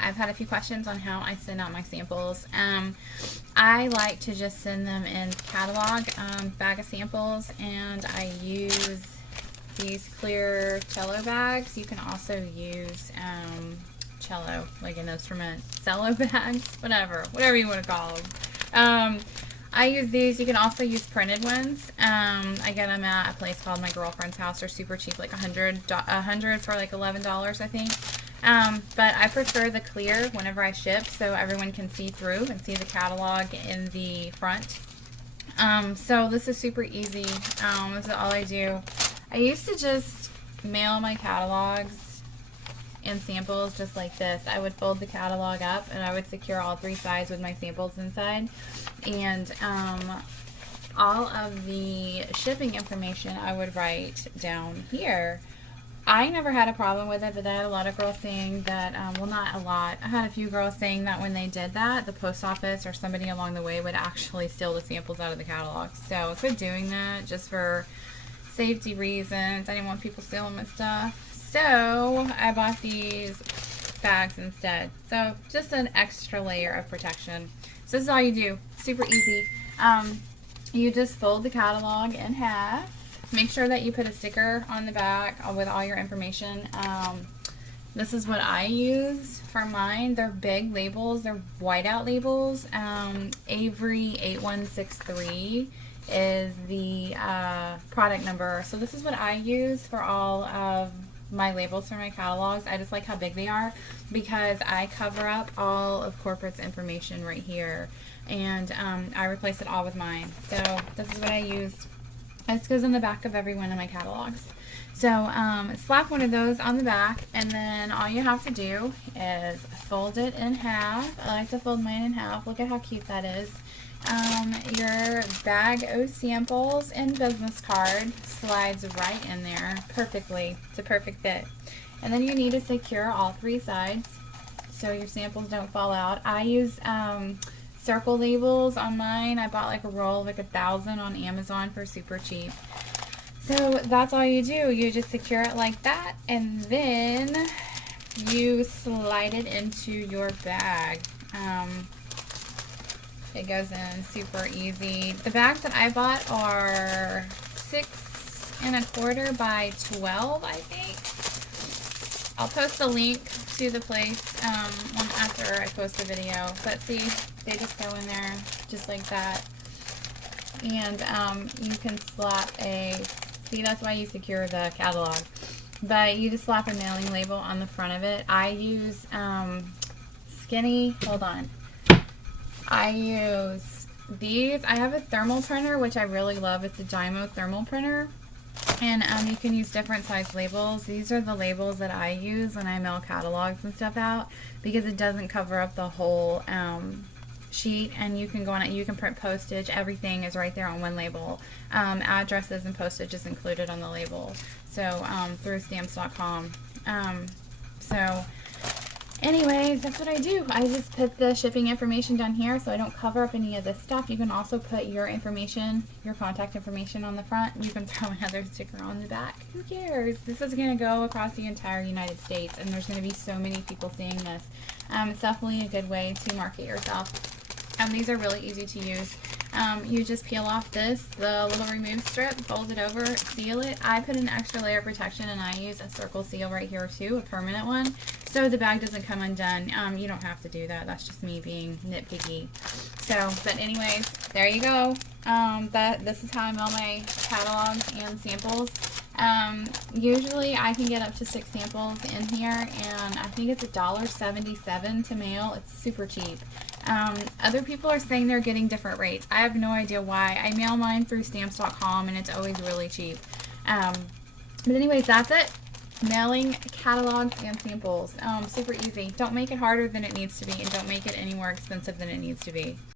I've had a few questions on how I send out my samples. I like to just send them in catalog bag of samples, and I use these clear cello bags. You can also use cello, like an instrument, cello bags, whatever you want to call them. I use these. You can also use printed ones. I get them at a place called My Girlfriend's House. They're super cheap, like $100 for like $11, I think. But I prefer the clear whenever I ship, so everyone can see through and see the catalog in the front. So this is super easy. This is all I do. I used to just mail my catalogs and samples just like this. I would fold the catalog up and I would secure all three sides with my samples inside. And all of the shipping information I would write down here. I never had a problem with it, but I had a lot of girls saying that, well, not a lot. I had a few girls saying that when they did that, the post office or somebody along the way would actually steal the samples out of the catalog. So I quit doing that just for safety reasons. I didn't want people stealing my stuff. So I bought these bags instead. So just an extra layer of protection. So this is all you do. Super easy. You just fold the catalog in half. Make sure that you put a sticker on the back with all your information. This is what I use for mine. They're big labels. They're whiteout labels. Avery 8163 is the product number. So this is what I use for all of my labels for my catalogs. I just like how big they are because I cover up all of corporate's information right here, and I replace it all with mine. So this is what I use. This goes on the back of every one of my catalogs. So slap one of those on the back, and then all you have to do is fold it in half. I like to fold mine in half. Look at how cute that is. Your bag of samples and business card slides right in there perfectly. It's a perfect fit. And then you need to secure all three sides so your samples don't fall out. I use circle labels on mine. I bought like a roll of like 1,000 on Amazon for super cheap. So that's all you do. You just secure it like that, and then you slide it into your bag. It goes in super easy. The bags that I bought are 6 1/4 by 12, I think. I'll post a link to the place after I post the video. But see, they just go in there just like that. And you can slap see, that's why you secure the catalog. But you just slap a mailing label on the front of it. I use I use these. I have a thermal printer, which I really love. It's a Dymo thermal printer. And you can use different size labels. These are the labels that I use when I mail catalogs and stuff out, because it doesn't cover up the whole sheet, and you can go on it. You can print postage. Everything is right there on one label. Addresses and postage is included on the label. So through stamps.com. So anyways, that's what I do. I just put the shipping information down here so I don't cover up any of this stuff. You can also put your information, your contact information on the front. You can throw another sticker on the back. Who cares? This is going to go across the entire United States, and there's going to be so many people seeing this. It's definitely a good way to market yourself. These are really easy to use. You just peel off the little remove strip, fold it over, seal it. I put an extra layer of protection, and I use a circle seal right here too, a permanent one, so the bag doesn't come undone. You don't have to do that. That's just me being nitpicky. So, but anyways, there you go. This is how I mail my catalogs and samples. Usually I can get up to 6 samples in here, and I think it's $1.77 to mail. It's super cheap. Other people are saying they're getting different rates. I have no idea why. I mail mine through stamps.com, and it's always really cheap. But anyways, that's it. Mailing catalogs and samples. Super easy. Don't make it harder than it needs to be, and don't make it any more expensive than it needs to be.